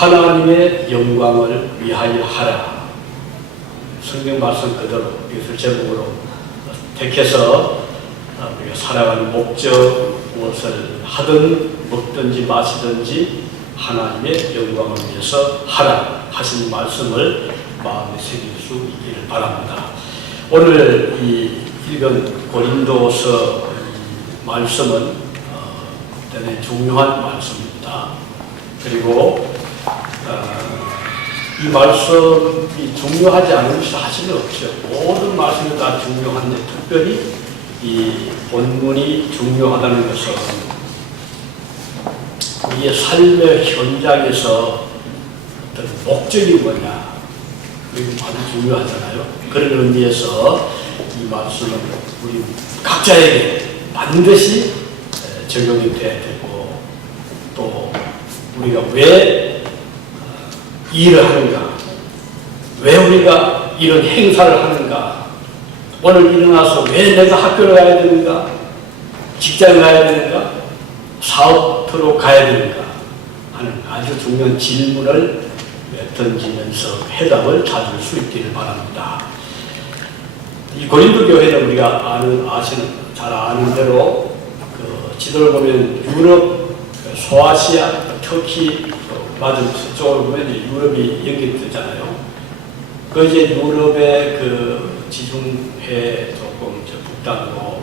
하나님의 영광을 위하여 하라. 성경 말씀 그대로 이것을 제목으로 택해서 우리가 살아가는 목적, 무엇을 하든 먹든지 마시든지 하나님의 영광을 위해서 하라 하신 말씀을 마음에 새길 수 있기를 바랍니다. 오늘 이 읽은 고린도서 말씀은 대단히 중요한 말씀입니다. 그리고 이 말씀이 중요하지 않은 것이 사실은 없죠. 모든 말씀이 다 중요한데 특별히 이 본문이 중요하다는 것은 우리의 삶의 현장에서 어떤 목적이 뭐냐, 그게 아주 중요하잖아요. 그런 의미에서 이 말씀은 우리 각자에게 반드시 적용이 돼야 되고, 또 우리가 왜 일을 하는가, 왜 우리가 이런 행사를 하는가, 오늘 일어나서 왜 내가 학교를 가야 되는가, 직장을 가야 되는가, 사업터로 가야 되는가 하는 아주 중요한 질문을 던지면서 해답을 찾을 수 있기를 바랍니다. 이 고린도 교회는 우리가 잘 아는 대로 그 지도를 보면 유럽, 소아시아, 터키, 맞은 저쪽으로 보면 유럽이 연결되잖아요. 그 이제 유럽의 그 지중해 조금 북단으로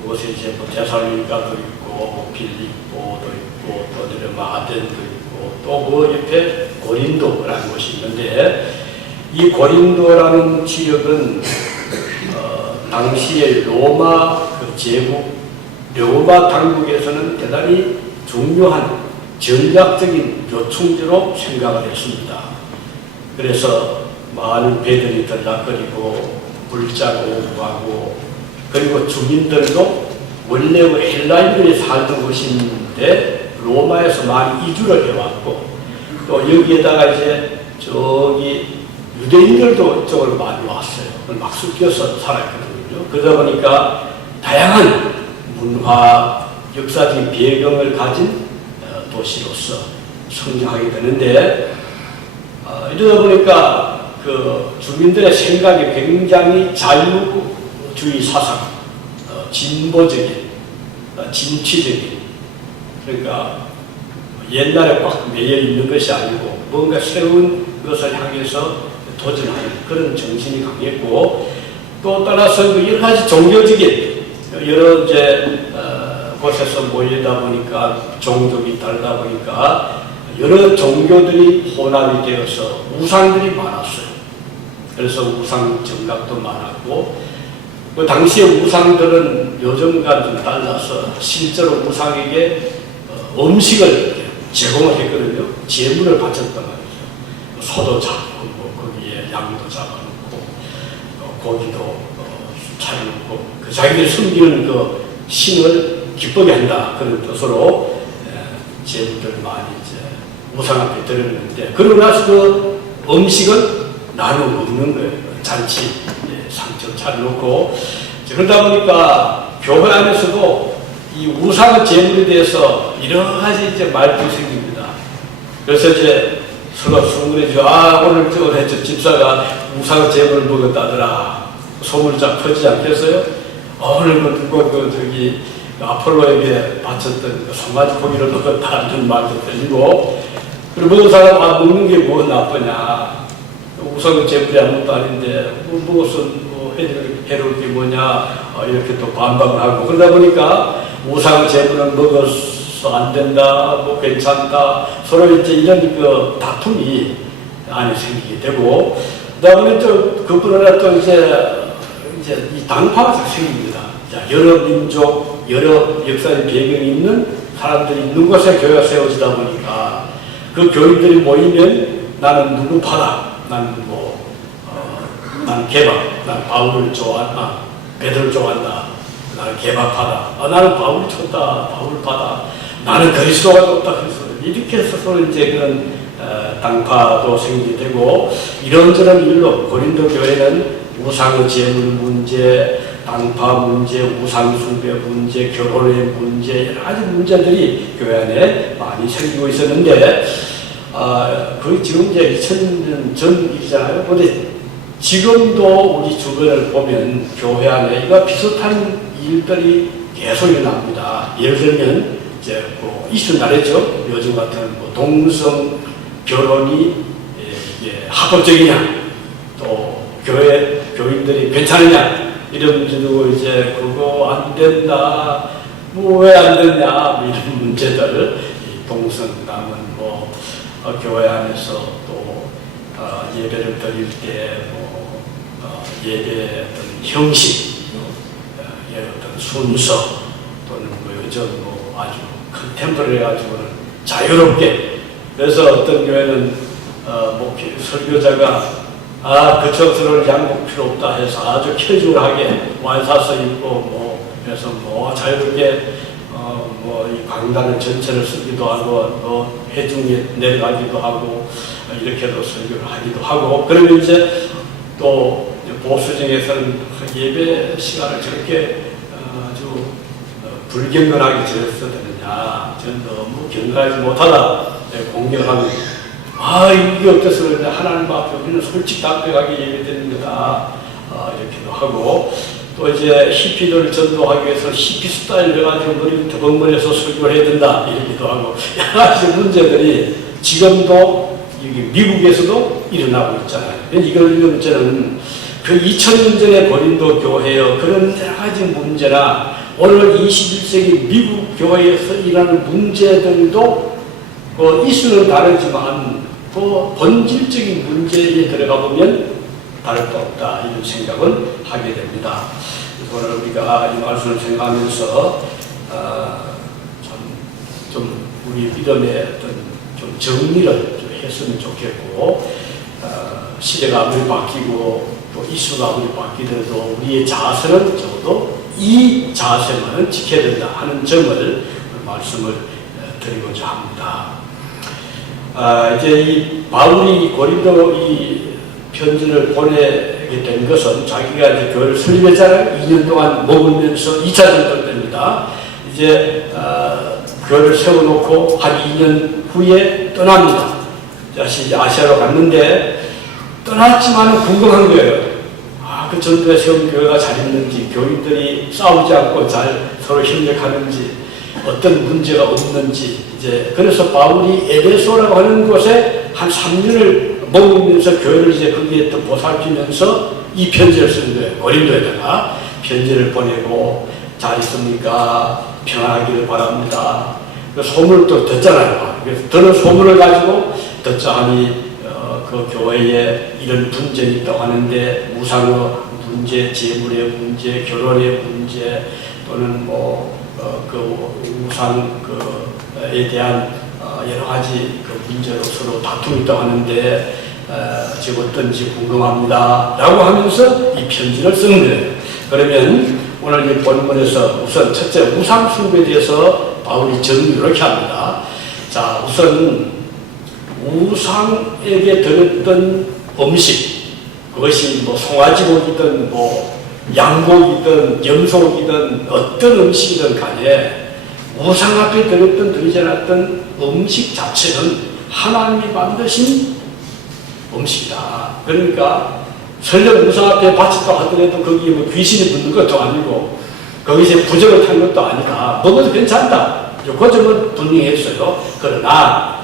그곳에 이제 뭐 데살로니가도 있고 빌립보도 있고 또 내려 아덴도 있고 또 그 옆에 고린도라는 곳이 있는데, 이 고린도라는 지역은 당시에 로마 그 제국, 로마 당국에서는 대단히 중요한 전략적인 요충지로 생각을 했습니다. 그래서 많은 배들이 들락거리고 물자가 오고가고, 그리고 주민들도 원래 헬라인들이 살던 곳인데 로마에서 많이 이주를 해왔고, 또 여기에다가 이제 저기 유대인들도 이쪽으로 많이 왔어요. 막 섞여서 살았거든요. 그러다 보니까 다양한 문화, 역사적인 배경을 가진 도시로서 성장하게 되는데, 이러다 보니까 그 주민들의 생각이 굉장히 자유주의 사상, 진보적인, 진취적인, 그러니까 옛날에 꽉 매여 있는 것이 아니고 뭔가 새로운 것을 향해서 도전하는 그런 정신이 강했고, 또 따라서 여러 가지 종교적인 여러 이제 곳에서 모이다 보니까 종족이 다르다 보니까 여러 종교들이 혼합이 되어서 우상들이 많았어요. 그래서 우상 정각도 많았고, 그 당시의 우상들은 요즘과 좀 달라서 실제로 우상에게 음식을 제공을 했거든요. 제물을 바쳤단 말이죠. 소도 잡고 뭐 거기에 양도 잡아놓고 고기도 차려놓고 그 자기들이 숨기는 그 신을 기쁘게 한다, 그런 뜻으로 제물들을 많이 이제 우상 앞에 드렸는데, 그러고 나서 그 음식은 나누어 먹는 거예요. 잔치 상처 차려놓고. 그러다 보니까 교회 안에서도 이 우상 제물에 대해서 여러 가지 이제 말들이 생깁니다. 그래서 이제 서로 수군해지고, 오늘 저 집사가 우상 제물을 먹었다더라, 소문이 쫙 퍼지지 않겠어요? 오늘 저기 아폴로에게 바쳤던 그 송아지 고기를 먹었다는 말도 들리고, 그리고 모든 사람 먹는 게 뭐 나쁘냐, 우상 제물이 아무것도 아닌데 무엇은 해로울 게 뭐냐, 이렇게 또 반박을 하고, 그러다 보니까 우상 제물은 먹어서 안 된다, 뭐 괜찮다, 서로 이제 이런 그 다툼이 안에 생기게 되고, 그다음에 또 그뿐 아니라 또 이제 이 당파가 생깁니다. 자, 여러 민족, 여러 역사의 배경이 있는 사람들이 있는 곳에 교회가 세워지다 보니까 그 교인들이 모이면 나는 누구 파다, 나는 나는 개박, 나는 바울을 좋아한다, 베드로를 좋아한다, 나는 개박파다, 나는 바울을 쳤다, 바울파다, 나는 그리스도가 좋다, 그래서 이렇게 해서 서로 이제 그런 당파도 생기게 되고, 이런저런 일로 고린도 교회는 우상 제물 문제, 당파 문제, 우상숭배 문제, 결혼의 문제, 여러 가지 문제들이 교회 안에 많이 생기고 있었는데, 거의 지금 이제 2000년 전 일이잖아요. 근데 지금도 우리 주변을 보면 교회 안에 이거 비슷한 일들이 계속 일어납니다. 예를 들면 이제 뭐 이슈 나랬죠. 요즘 같은 뭐 동성 결혼이 이게 합법적이냐, 또 교회 교인들이 괜찮으냐 이런 문제도 이제 그거 안 된다, 뭐 왜 안 되냐 이런 문제들, 동성남은 뭐 교회 안에서 또 예배를 드릴 때뭐 예배의 어떤 형식, 어떤 순서 또는 뭐 요즘 뭐 아주 컨템포러리 해가지고는 자유롭게, 그래서 어떤 교회는 목회 설교자가 그처스러운 양복 필요 없다 해서 아주 캐주얼하게 완사서 입고 뭐 그래서 뭐 자유롭게 뭐 이 강단을 전체를 쓰기도 하고 또 회중에 내려가기도 하고 이렇게도 설교를 하기도 하고, 그러면 이제 또 보수 중에서는 예배 시간을 저렇게 아주 불경건하게 지냈어야 되느냐, 저는 너무 경건하지 못하다 공격하면 이게 어때서 그러냐, 하나님 앞에 우리는 솔직담백하게 예배드리는 거다 이렇게도 하고, 또 이제 히피를 전도하기 위해서 히피 스타일 해가지고 머리를 더벅머리해서 설교를 해야 된다 이러기도 하고, 여러 가지 문제들이 지금도 여기 미국에서도 일어나고 있잖아요. 이걸 문제는 그 2000년 전에 고린도 교회의 그런 여러 가지 문제나 오늘 21세기 미국 교회에서 일어나는 문제들도 이슈는 다르지만 본질적인 문제에 들어가 보면 다를 바 없다 이런 생각을 하게 됩니다. 오늘 우리가 이 말씀을 생각하면서 좀 우리 믿음의 어떤 좀 정리를 좀 했으면 좋겠고, 시대가 아무리 바뀌고 또 이슈가 아무리 바뀌더라도 우리의 자세는 적어도 이 자세만은 지켜야 된다 하는 점을 말씀을 드리고자 합니다. 이제 이 바울이 고린도 이 편지를 보내게 된 것은 자기가 이제 교회를 설립했잖아요. 2년 동안 먹으면서 2차 전도 때입니다. 이제 교회를 세워놓고 한 2년 후에 떠납니다. 다시 아시아로 갔는데 떠났지만 궁금한 거예요. 그 전도에 세운 교회가 잘 있는지, 교인들이 싸우지 않고 잘 서로 협력하는지, 어떤 문제가 없는지. 이제 그래서 바울이 에베소라고 하는 곳에 한 3년을 머무면서 교회를 이제 거기에 또 보살피면서 이 편지를 쓰는 거예요. 고린도에다가 편지를 보내고, 잘 있습니까? 평안하기를 바랍니다. 그 소문을 또 듣잖아요. 그래서 들은 소문을 가지고 듣자 하니 그 교회에 이런 분쟁이 있다고 하는데, 우상의 문제, 재물의 문제, 결혼의 문제, 또는 그 우상에 대한 여러 가지 그 문제로 서로 다툼이 있다고 하는데, 지금 어떤지 궁금합니다 라고 하면서 이 편지를 쓰는 거예요. 그러면 오늘 이 본문에서 우선 첫째, 우상 숭배에 대해서 바울이 정리를 이렇게 합니다. 자, 우선 우상에게 드렸던 음식, 그것이 뭐 송아지고기든 뭐 양고기든 염소고기든 어떤 음식이든 간에 우상 앞에 드리지 않았던 음식 자체는 하나님이 만드신 음식이다. 그러니까 설령 우상 앞에 바쳤다 하더라도 거기에 뭐 귀신이 붙는 것도 아니고 거기서 부적을 탄 것도 아니라 먹어도 괜찮다. 그 점은 분명히 했어요. 그러나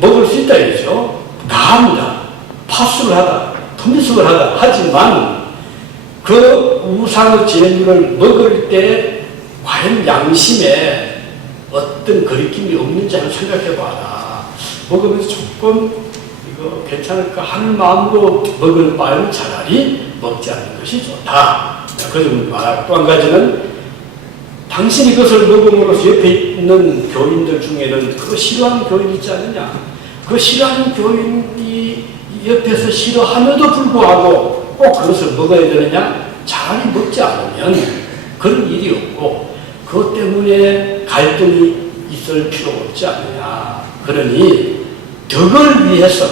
먹을 수 있다 이거죠. 가합니다. 파수를 하다, 투미숙을 하다 하지만 그 우상의 제물을 먹을 때 과연 양심에 어떤 거리낌이 없는지 한번 생각해 봐라. 먹으면서 조금 이거 괜찮을까 하는 마음으로 먹을 바에는 차라리 먹지 않는 것이 좋다. 그 점을 말하고, 또 한 가지는 당신이 그것을 먹음으로써 옆에 있는 교인들 중에는 그거 싫어하는 교인 있지 않느냐. 그 싫어하는 교인이 옆에서 싫어함에도 불구하고 꼭 그것을 먹어야 되느냐. 차라리 먹지 않으면 그런 일이 없고 그것 때문에 갈등이 있을 필요 없지 않느냐. 그러니 덕을 위해서,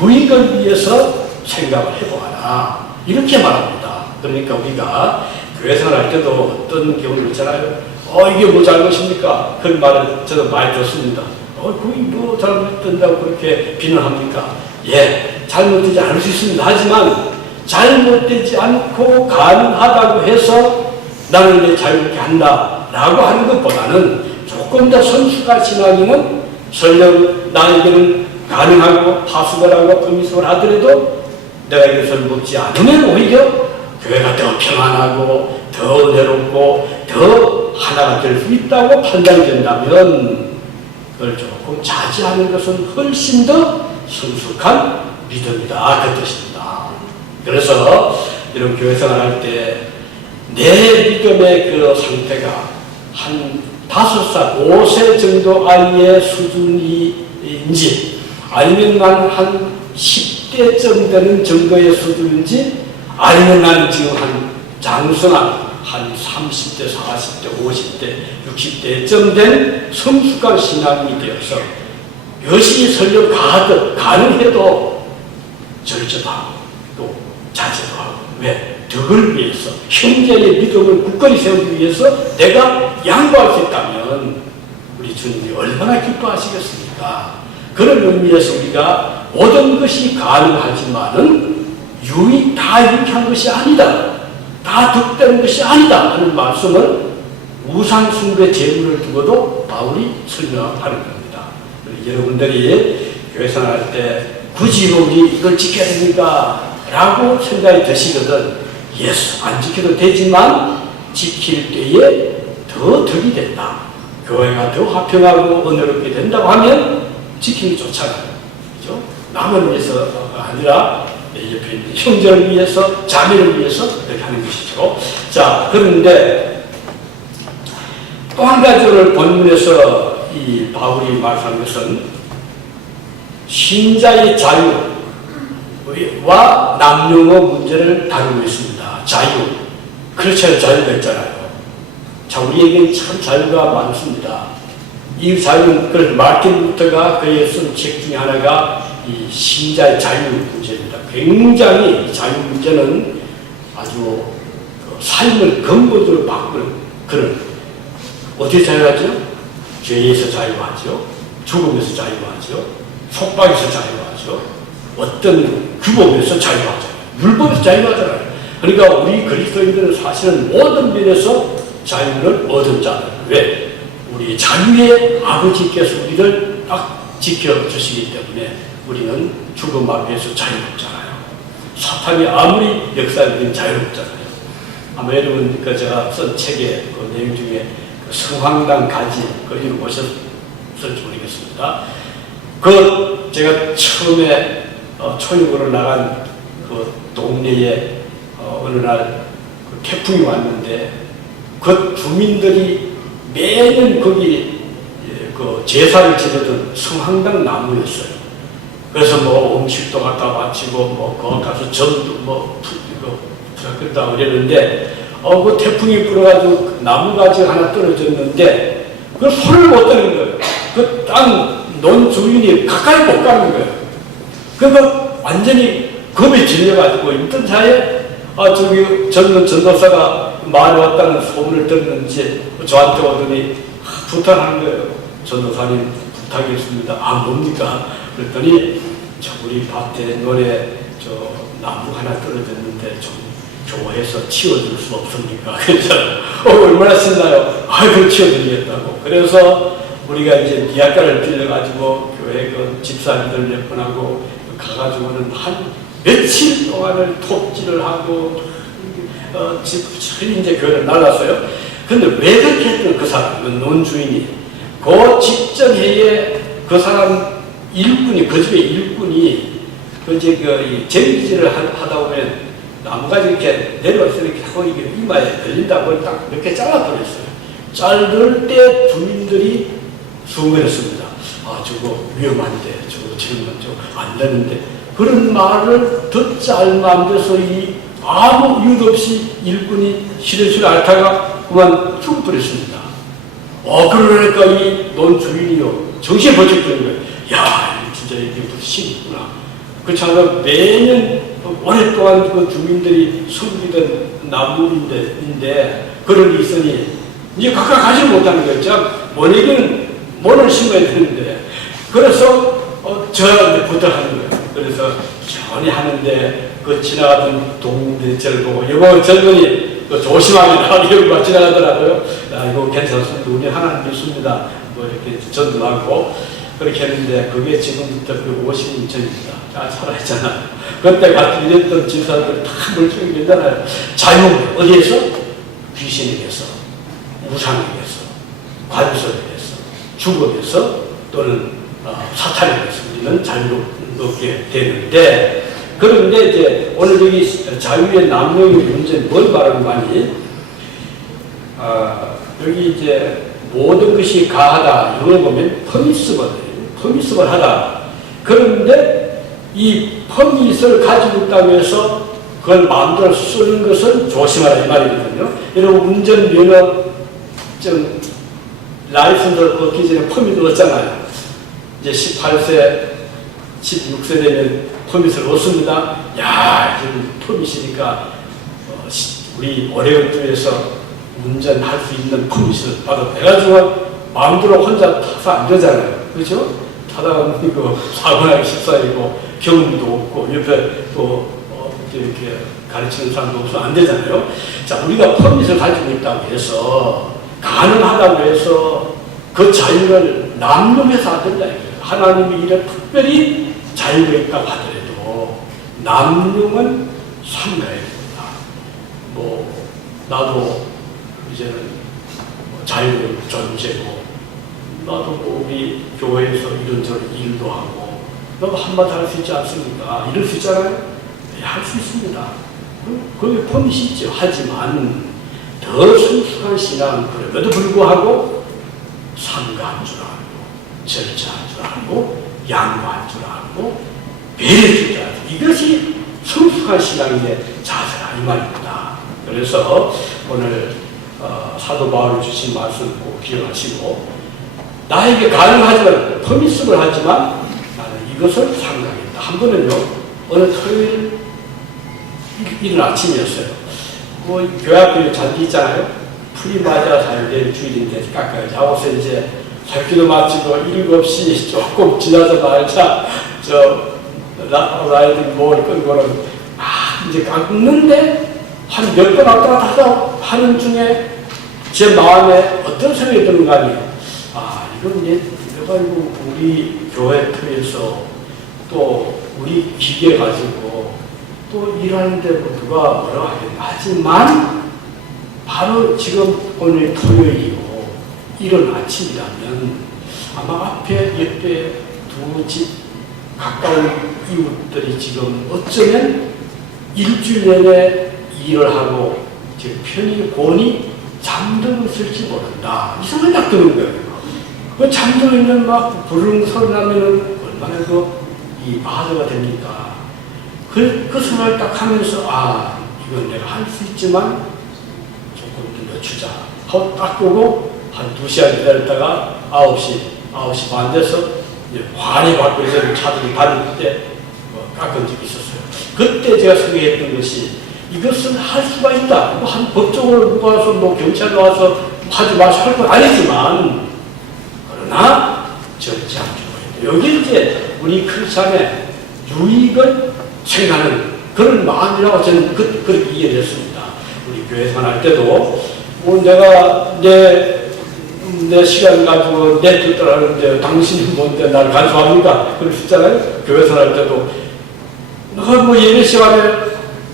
유익을 위해서 생각을 해보아라. 이렇게 말합니다. 그러니까 우리가 교회 생활할 때도 어떤 경우를 있잖아요. 이게 뭐 잘못입니까? 그런 말을 저도 많이 듣습니다. 그게 뭐 잘못된다고 그렇게 비난합니까? 예, 잘못되지 않을 수 있습니다. 하지만 잘못되지 않고 가능하다고 해서 나는 내 자유롭게 한다라고 하는 것보다는 조금 더 성숙한 신앙이면 설령 나에게는 가능하고 파수을 하고 금이수을 하더라도 내가 이것을 먹지 않으면 오히려 교회가 더 평안하고 더 은혜롭고 더 하나가 될 수 있다고 판단이 된다면 그걸 조금 자제하는 것은 훨씬 더 성숙한 믿음이다 그 뜻입니다. 그래서 이런 교회 생활할 때 내 믿음의 그 상태가 한 5살, 5세 정도 아이의 수준인지 아니면 난 한 10대쯤 되는 정도의 수준인지 아니면 나는 지금 한 장성한 한 30대, 40대, 50대, 60대쯤 된 성숙한 신앙이 되어서 이것이 설령 가능해도 절제하고 또 자제도 하고 왜? 덕을 위해서 형제의 믿음을 굳건히 세우기 위해서 내가 양보할 수 있다면 우리 주님이 얼마나 기뻐하시겠습니까? 그런 의미에서 우리가 모든 것이 가능하지만은 다 유익한 것이 아니다. 다 득되는 것이 아니다 하는 말씀을 우상 숭배 제물을 두고도 바울이 설명하는 겁니다. 여러분들이 교회 생활할 때 굳이 우리 이걸 지켜야 됩니까? 라고 생각이 드시거든 예수 안 지켜도 되지만 지킬 때에 더 덕이 된다. 교회가 더 화평하고 은혜롭게 된다고 하면 지키기 좋잖아요. 그죠? 남을 위해서가 아니라 옆에 있는 형제를 위해서, 자매를 위해서 이렇게 하는 것이죠. 자, 그런데 또 한 가지를 본문에서 이 바울이 말한 것은 신자의 자유와 남녀의 문제를 다루고 있습니다. 자유. 크리스천의 자유가 있잖아요. 자, 우리에게는 참 자유가 많습니다. 이 자유는, 그래서 마틴 루터가 그의 쓴 책 중에 하나가 이 신자의 자유 문제입니다. 굉장히 자유 문제는 아주 삶을 근본으로 바꾸는 그런, 어떻게 자유하죠? 죄에서 자유하죠. 죽음에서 자유하죠. 속박에서 자유하죠. 어떤 규범에서 자유하죠. 율법에서 자유하잖아요. 그러니까 우리 그리스도인들은 사실은 모든 면에서 자유를 얻은 자들. 왜? 우리 자유의 아버지께서 우리를 딱 지켜주시기 때문에 우리는 죽음 앞에서 자유롭잖아요. 사탄이 아무리 역사하면 자유롭잖아요. 아마 여러분 제가 쓴 책의 그 내용 중에 그 성황당 가지 거기를 보셨을지 모르겠습니다. 그 제가 처음에 초육으로 나간 그 동네에 어느 날 그 태풍이 왔는데 그 주민들이 매년 거기 그 제사를 지내던 성황당 나무였어요. 그래서 뭐 음식도 갖다 바치고 뭐 거기 가서 전도 뭐 부탁했다 그랬는데 그 태풍이 불어가지고 나무가지 하나 떨어졌는데 그걸 손을 못 대는 거예요. 그 땅 논 주인이 가까이 못 가는 거예요. 그러니까 완전히 겁에 질려가지고 있던 사이에 저기 젊은 전도사가 마을에 왔다는 소문을 들었는지 저한테 오더니 부탁하는 거예요. 전도사님 부탁이 있습니다. 뭡니까? 그랬더니 우리 밭에 논에 나무 하나 떨어졌는데 좀 교회에서 치워줄 수 없습니까? 그래서 얼마나 신나요? 그걸 치워드리겠다고. 그래서 우리가 이제 미약가를 빌려가지고 교회 그 집사님들 몇 분하고 가가지고는 한 며칠 동안을 톱질을 하고 이제 교회를 나갔어요. 근데 왜 그렇게 했던 그 사람, 논주인이 그 직전 해에 그 사람 일꾼이, 그 집의 일꾼이 그 쟁기질을 하다 보면 나무가 이렇게 내려와서 이렇게 하고 이게 이마에 걸린다고 딱 이렇게 잘라버렸어요. 자를 때 주민들이 수고했습니다. 저거 위험한데, 저거 지금 안 되는데. 그런 말을 듣지 않을 만돼서 아무 이유도 없이 일꾼이 시대실 앓다가 그만 죽어버렸습니다. 그러니까 이 논 주인이요. 정신이 번쩍 드는 거예요. 야, 진짜 이게 무슨 신이 있구나. 그렇지 않으면 매년 오랫동안 그 주민들이 섬기던 나무인데 그런 게 있으니 이제 각각 가지 못하는 거예요. 참, 원에는 mon을 심어야 되는데 그래서 저한테 부탁하는 거예요. 그래서 천히 하는데 그 지나가던 동대체를 보고 여보 젊은이 조심하게 나가려고 지나가더라고요. 이거 괜찮습니다. 우리 하나님 믿습니다. 뭐 이렇게 전도하고 그렇게 했는데 그게 지금부터 그 50년 전입니다. 살아있잖아. 그때 같이 일했던 집사들 다 멀쩡히 되잖아요. 자유 어디에서? 귀신에게서, 우상에게서, 관성에게서, 죽음에서 또는 사탄에게서 우리는 자유를 얻게 되는데, 그런데 이제 오늘 여기 자유의 남용의 문제는 뭘 말하는 거니? 여기 이제 모든 것이 가하다. 영어로 보면 퍼미스벌 하다. 그런데 이 퍼밋을 가지고 있다고 해서 그걸 마음대로 쓰는 것은 조심하라 이 말이거든요. 여러분 운전면허증 라이선스를 얻기 전에 퍼밋을 얻잖아요. 이제 18세, 16세 되면 퍼밋을 얻습니다. 야, 지금 퍼밋이니까 우리 오레곤주에서 운전할 수 있는 퍼밋을 받아내가지고 마음대로 혼자 타서 안 되잖아요. 그렇죠? 타다가 그 사고나기 십사이고 경험도 없고 옆에 또 이렇게 가르치는 사람도 없으면 안 되잖아요. 자, 우리가 퍼밋을 가지고 있다고 해서 가능하다고 해서 그 자유를 남용해서 안 된다. 하나님이 이런 특별히 자유가 있다고 하더라도 남용은 삼가해야 됩니다. 뭐 나도 이제는 자유를 존재고 나도 뭐 우리 교회에서 이런저런 일도 하고 나도 한마디 할 수 있지 않습니까? 이럴 수 있잖아요? 네, 할 수 있습니다. 그게 퍼밋이 있죠. 하지만 더 성숙한 신앙은 그럼에도 불구하고 삼가한 줄 알고 절제한 줄 알고 양보한 줄 알고 배려해 줄 알고 이것이 성숙한 신앙의 자세라 이 말입니다. 그래서 오늘 사도 바울이 주신 말씀 꼭 기억하시고 나에게 가능하지만 퍼미스를 하지만 나는 이것을 상당했다. 한 번은요 어느 토요일 이른 아침이었어요. 뭐 교회 앞에 잔디 있잖아요. 풀이 맞아 사용될 주일인데 깎아야지 하고서 이제 설교도 마치고 7시 조금 지나자마자 라이딩 몰 끌고는 이제 깎는데 한 몇 번 왔다 갔다 하는 중에 제 마음에 어떤 생각이 드는 거 아니에요? 이건 내가 이거 우리 교회 틀에서 또 우리 기계 가지고 또 일하는데 뭐 누가 뭐라고 하겠나. 하지만 바로 지금 오늘 토요일이고 이른 아침이라면 아마 앞에 옆에 두 집 가까운 이웃들이 지금 어쩌면 일주일 내내 일을 하고 지금 편히 곤히 잠들고 있을지 모른다. 이 생각이 딱 드는 거예요. 그 잠들어 있는 막 부르릉 소리 나면은 얼마나 이 마저가 됩니까? 그 생각을 딱 하면서 이건 내가 할 수 있지만 조금 늦추자 하고 딱 끄고 한 2시간 기다렸다가 9시 반 돼서 이제 환히 받고 이제 차들이 다닐 때 깎은 적이 있었어요. 그때 제가 생각했던 것이 이것은 할 수가 있다. 한 법적으로 누가 와서 뭐 경찰 와서 하지 마시고 할 건 아니지만 그러나 절제하는 필요가 있다. 여기 이제 우리 크리스찬의 유익을 생각하는 그런 마음이라고 저는 그렇게 이해를 했습니다. 우리 교회 생활할 때도 뭐 내가 내 시간 가지고 내 뜻대로 하는데 당신이 뭔데 날 간섭합니까? 그럴 수 있잖아요. 교회 생활할 때도 내가 뭐 예배 시간에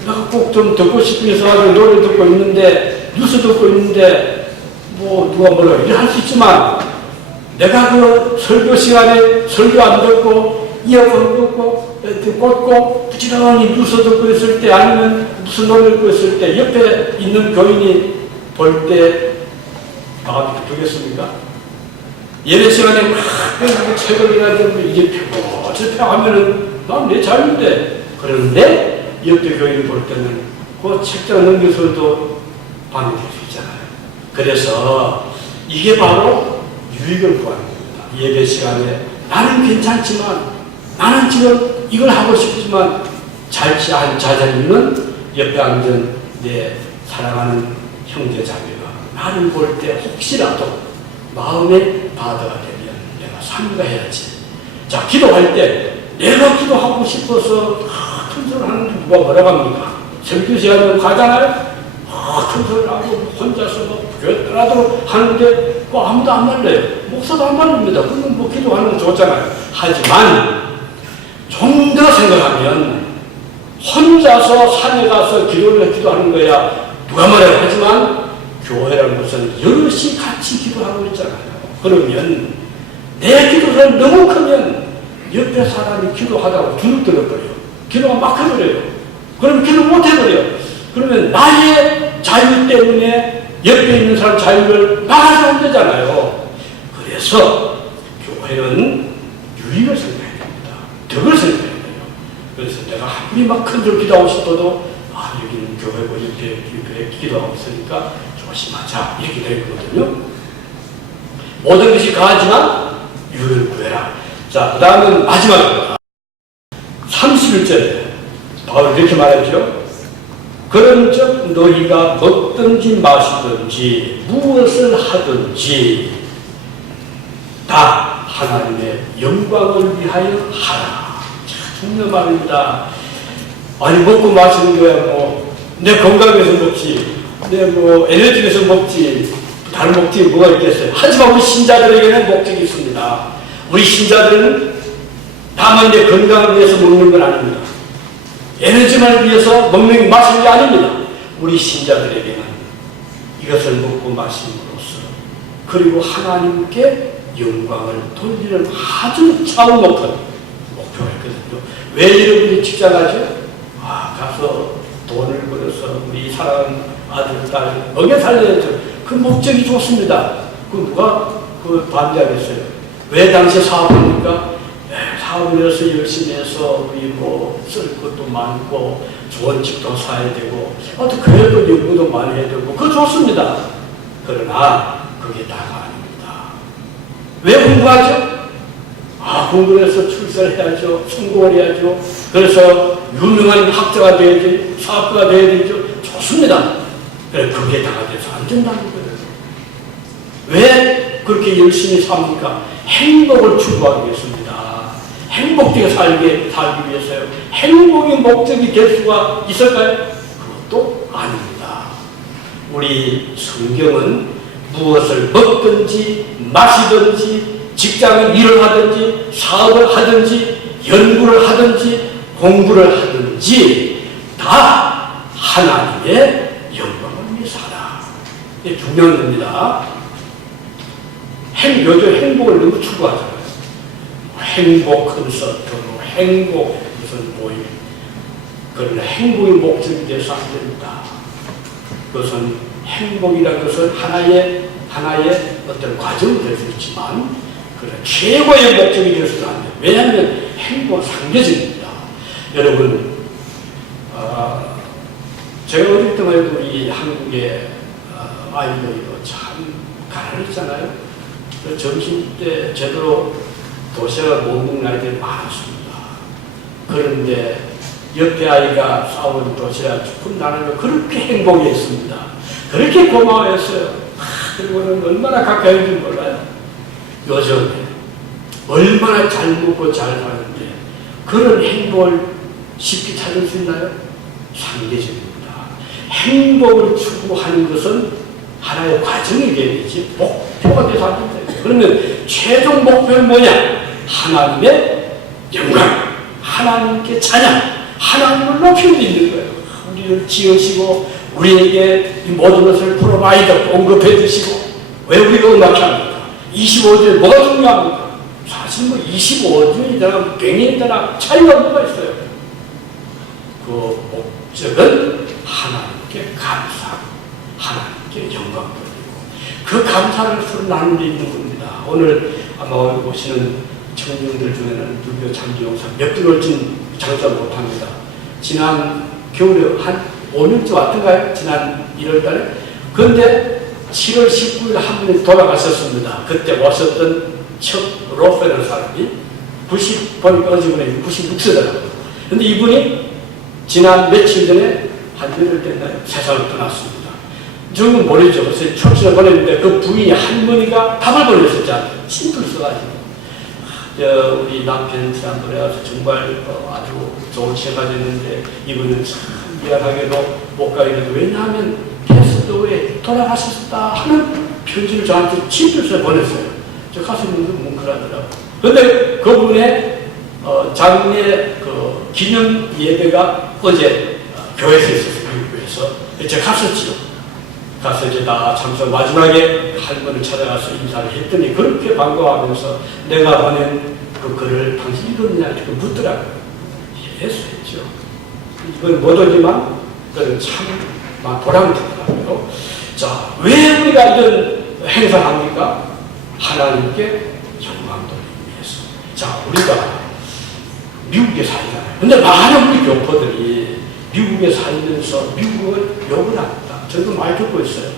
내가 꼭 좀 듣고 싶은 게 있어가지고 노래 듣고 있는데 뉴스 듣고 있는데 뭐 누가 뭐라 이래 할 수 있지만 내가 그 설교 시간에 설교 안 듣고 이어폰 꽂고 부지런히 뉴스 듣고 있을 때 아니면 무슨 노래 듣고 있을 때 옆에 있는 교인이 볼 때 마음이 아프겠습니까? 예배 시간에 막 책을 읽어야 이게 펴고 저렇게 하면은 난 내 자유인데 그런데 옆에 교인을 볼 때는 그 책장 넘겨서도 반응될 수 있잖아요. 그래서 이게 바로 유익을 구하는 겁니다. 예배 시간에 나는 괜찮지만 나는 지금 이걸 하고 싶지만 자자님은 옆에 앉은 내 사랑하는 형제 자매가 나를 볼 때 혹시라도 마음의 바다가 되면 내가 삼가해야지. 자, 기도할 때 내가 기도하고 싶어서 큰 소리 하는데 누가 뭐라고 합니까? 설교 시간에 가잖아요? 큰 소리 하고 혼자서 교회 떠나도록 하는데 아무도 안 말려요. 목사도 안 말립니다. 그건 뭐 기도하는 거 좋잖아요. 하지만 좀 더 생각하면 혼자서 산에 가서 기도를 기도하는 거야 누가 말해요. 하지만 교회라는 것은 여럿이 같이 기도하고 있잖아요. 그러면 내 기도가 너무 크면 옆에 사람이 기도하다가 주눅들어버려요. 기도가 막혀버려요. 그러면 기도 못해버려요. 그러면 나의 자유 때문에 옆에 있는 사람 자유를 막아서는 안 되잖아요. 그래서 교회는 유익을 생각해야 됩니다. 덕을 생각해야 돼요. 그래서 내가 아무리 막 큰 소리 기도하고 싶어도 여기는 교회고 이렇게 기도하고 있으니까 조심하자 이렇게 되거든요. 모든 것이 가하지만 유를 구해라. 자, 그 다음은 마지막입니다. 31절에 바울이 이렇게 말했죠. 그런즉 너희가 먹든지 마시든지 무엇을 하든지 다 하나님의 영광을 위하여 하라. 중요한 말입니다. 아니 먹고 마시는 거야 뭐 내 건강에서 먹지 내 뭐 에너지에서 먹지 다른 목적이 뭐가 있겠어요. 하지만 우리 신자들에게는 목적이 있습니다. 우리 신자들은 다만 내 건강을 위해서 먹는 건 아닙니다. 에너지만 위해서 먹는 마시는 게 아닙니다. 우리 신자들에게는 이것을 먹고 마심으로써 그리고 하나님께 영광을 돌리는 아주 차원 높은 목표가 있거든요. 왜 여러분이 직장하죠? 가서 돈을 벌어서 우리 사랑하는 아들, 딸 먹여 살려야죠. 그 목적이 좋습니다. 그 누가 그 반대하겠어요? 왜 당시 사업합니까? 사업을 해서 열심히 해서 우리 뭐 쓸 것도 많고 좋은 집도 사야 되고 또 교회도 연구도 많이 해야 되고 그거 좋습니다. 그러나 그게 다가 아닙니다. 왜 공부하죠? 공부를 해서 출세를 해야죠. 성공을 해야죠. 그래서 유명한 학자가 돼야지 사업가가 돼야 되죠. 좋습니다. 그게 다가 돼서 안 된다는 거예요. 왜 그렇게 열심히 삽니까? 행복을 추구하기 위해서입니다. 행복하게 살기 위해서요. 행복의 목적이 될 수가 있을까요? 그것도 아닙니다. 우리 성경은 무엇을 먹든지 마시든지 직장에 일을 하든지 사업을 하든지 연구를 하든지 공부를 하든지 다 하나님의 영광을 위해서 하라. 이게 중요한 겁니다. 요즘 행복을 너무 추구하잖아요. 행복 콘서트, 행복 무슨 모임. 그러나 행복의 목적이 돼서 안 됩니다. 그것은 행복이라는 것은 하나의 어떤 과정이 될 수 있지만 그러나 최고의 목적이 되어서는 안 돼요. 왜냐하면 행복은 상대적입니다. 여러분, 제가 어릴 때만 해도 이 한국의 아이들이 참 가난했잖아요. 점심 때 제대로 도시락을 못 먹는 아이들이 많았습니다. 그런데 옆에 아이가 싸온 도시락 조금 나누면 그렇게 행복했습니다. 그렇게 고마워했어요. 그리고는 얼마나 가까이인지 몰라요. 요즘 얼마나 잘 먹고 잘 사는데 그런 행복을 쉽게 찾을 수 있나요? 상대적입니다. 행복을 추구하는 것은 하나의 과정이 되어야 되지 목표가 돼서 안 된다. 그러면 최종 목표는 뭐냐? 하나님의 영광, 하나님께 찬양, 하나님을 높이는 데 있는 거예요. 우리를 지으시고 우리에게 이 모든 것을 프로바이더 공급해 주시고 왜 우리가 음악합니까? 25주에 뭐가 중요합니까? 사실 뭐 25주이나 100년이나 차이가 뭐가 있어요? 그 목적은 하나님께 감사하고 하나님께 영광 돌리고 그 감사를 서로 나누는 데 있는 겁니다. 오늘 아마 오시는 청중들 중에는 누구 장기용사 몇 개월쯤 장사 못합니다. 지난 겨울에 한 5년쯤 왔던가요? 지난 1월달에. 그런데 7월 19일 한 분이 돌아가셨습니다. 그때 왔었던 척 로페라는 사람이 보니까 어제번에 96세더라고요. 그런데 이분이 지난 며칠 전에 한 8일 됐나요? 세상을 떠났습니다. 저는 모르죠. 그래서 청취를 보냈는데 그 부인이 할머니가 답을 보냈었잖아요. 침을 써가지고. 우리 남편 지난번에 와서 정말 아주 좋은 시간이 됐는데 이분은 참 미안하게도 못 가게 돼서 왜냐하면 캐스도에 돌아가셨다 하는 편지를 저한테 친필서 보냈어요. 저 가슴이 뭉클하더라고요. 그런데 그분의 장례 그 기념 예배가 어제 교회에서 있었어요. 미국에서. 제가 갔었지요. 가서 이제 다 참석 마지막에 할머니를 찾아가서 인사를 했더니 그렇게 반가워하면서 내가 보낸 그 글을 당신이 읽었느냐 이렇게 묻더라고요. 했죠. 이건 못 오지만 그건 참 보람이 되더라고요. 자, 왜 우리가 이런 행사를 합니까? 하나님께 영광 돌리기 위해서. 자, 우리가 미국에 살잖아요. 근데 많은 우리 교포들이 미국에 살면서 미국을 욕을 합니다. 저도 많이 듣고 있어요.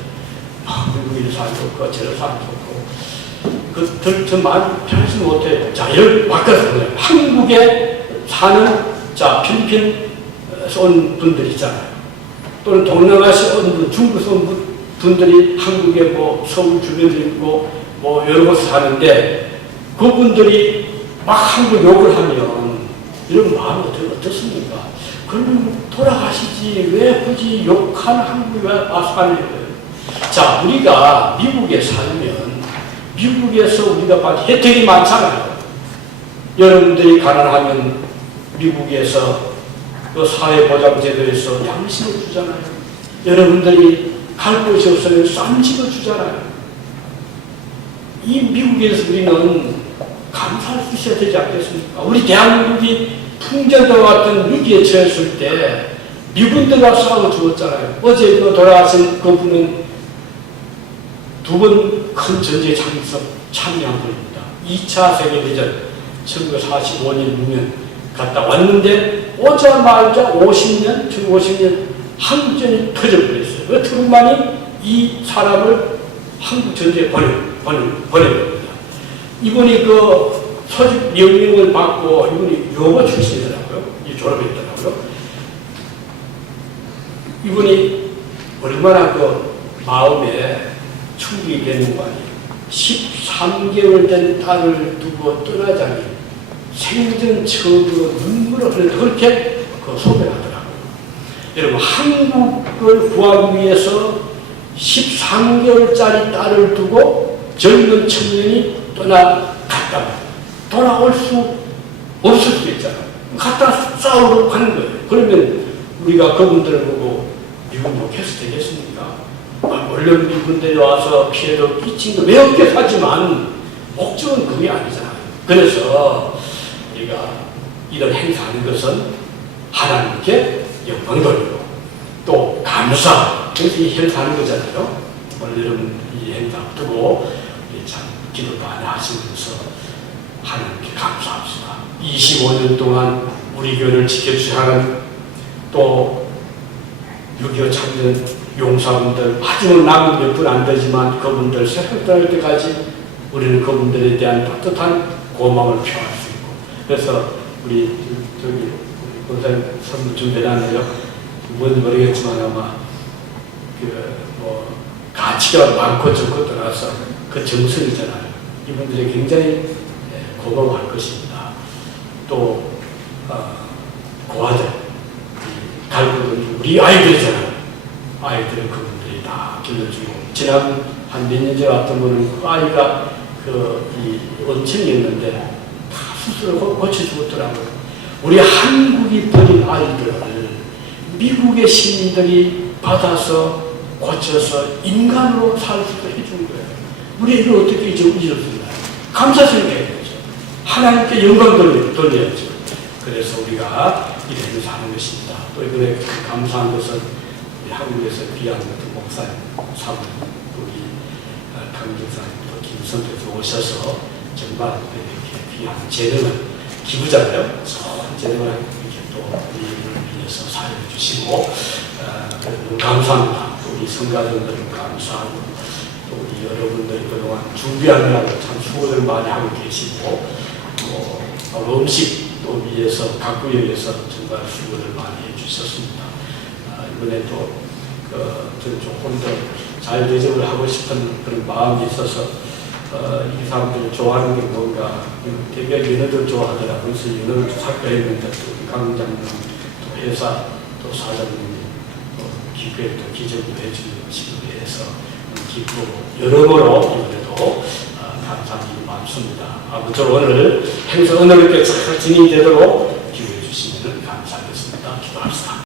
미국에 살기 좋고, 저를 살기 좋고. 저 말 편하지 못해요. 자, 이걸 바꿔서 그래요. 한국에 사는, 자, 필리핀에서 온 분들 있잖아요. 또는 동남아시아 온 분, 중국에서 온 분들이 한국에 뭐 서울 주변에 있고, 뭐 여러 곳에 사는데, 그분들이 막 한국 욕을 하면, 이런 마음이 어떻습니까? 그러면 돌아가시지 왜 굳이 욕하는 한국에 와서 하는 거예요. 자, 우리가 미국에 살면 미국에서 우리가 받은 혜택이 많잖아요. 여러분들이 가난하면 미국에서 그 사회보장제도에서 양식을 주잖아요. 여러분들이 갈 곳이 없으면 싼 집을 주잖아요. 이 미국에서 우리는 감사할 수 있어야 되지 않겠습니까? 우리 대한민국이 풍전도와 같은 위기에 처했을 때 미군들과 싸워 죽었잖아요. 어제 그 돌아가신 그분은 두 번 큰 전쟁에 참여한 분입니다. 2차 세계대전 1945년 6년 갔다 왔는데 오자마자 50년, 1950년 한국전이 터져버렸어요. 그 트루만이 이 사람을 한국 전쟁에 보내버립니다. 이분이 그 소집 명령을 받고 이분이 요거 출신이더라고요. 졸업했더라고요. 이분이 얼마나 그 마음에 충격이 되는 거 아니에요. 13개월 된 딸을 두고 떠나자니 생전 처음으로 눈물을 흘려 그렇게 그 소개하더라고요. 여러분, 한국을 구하기 위해서 13개월짜리 딸을 두고 젊은 청년이 떠나갔다. 돌아올 수 없을 수 있잖아요. 갖다 싸우러 가는 거예요. 그러면 우리가 그분들을 보고 미국 욕해서 되겠습니까? 물론 미군들이 와서 피해도 끼친 거 외롭게 하지만 목적은 그게 아니잖아요. 그래서 우리가 이런 행사하는 것은 하나님께 영광 돌리고 또 감사, 그래서 이 행사하는 거잖아요. 오늘 여러분 이 행사 앞두고 참 기도 많이 하시면서 하나님께 감사합시다. 25년 동안 우리 교회를 지켜주시는 또 6.25 참전 용사분들, 하지만 남은 몇 분 안 되지만 그분들 새벽 떠날 때까지 우리는 그분들에 대한 따뜻한 고마움을 표할 수 있고, 그래서 우리 권사님 선물 준비해놨네요. 뭔지 모르겠지만 아마 가치가 많고 적고 떠나서 그 정성이잖아요. 이분들이 굉장히 고마워할 것입니다. 또 고아들, 갈고들 우리 아이들이잖아요. 아이들은 그분들이 다 길러주고, 지난 한 몇 년 전에 왔던 분은 그 아이가 이 원천이었는데 다 스스로 고쳐주었더라고요. 우리 한국이 버린 아이들을 미국의 시민들이 받아서 고쳐서 인간으로 살 수 있게 해준 거예요. 우리 이걸 어떻게 잊었을까요? 감사스럽게 해야죠. 하나님께 영광 돌려야죠. 그래서 우리가 이렇게 사는 것입니다. 또 이번에 감사한 것은 한국에서 귀한 목사님, 사모님, 우리 강정사님, 또 김선배도 오셔서 정말 이렇게 귀한 재능을 기부잖아요. 재능을 이렇게 또 우리를 위해서 사용해 주시고 너무 감사합니다. 또 우리 성가정들은 감사하고 또 우리 여러분들이 그동안 준비하느라고 참 수고를 많이 하고 계시고 음식 또 위해서 각구역에서 정말 수고를 많이 해주셨습니다. 이번에 또 저는 조금 더 잘 대접을 하고 싶은 그런 마음이 있어서 이 사람들이 좋아하는 게 뭔가, 되게 연어들 좋아하더라. 그래서 연어를 삭발했는데, 또 강장님, 또 회사, 또 사장님이 또 기부에 또 기적을 해주는 것을 위해서 기쁘고, 여러모로 이번에도 감사함이 많습니다. 아무쪼록 오늘 행사 은혜롭게 잘 진행되도록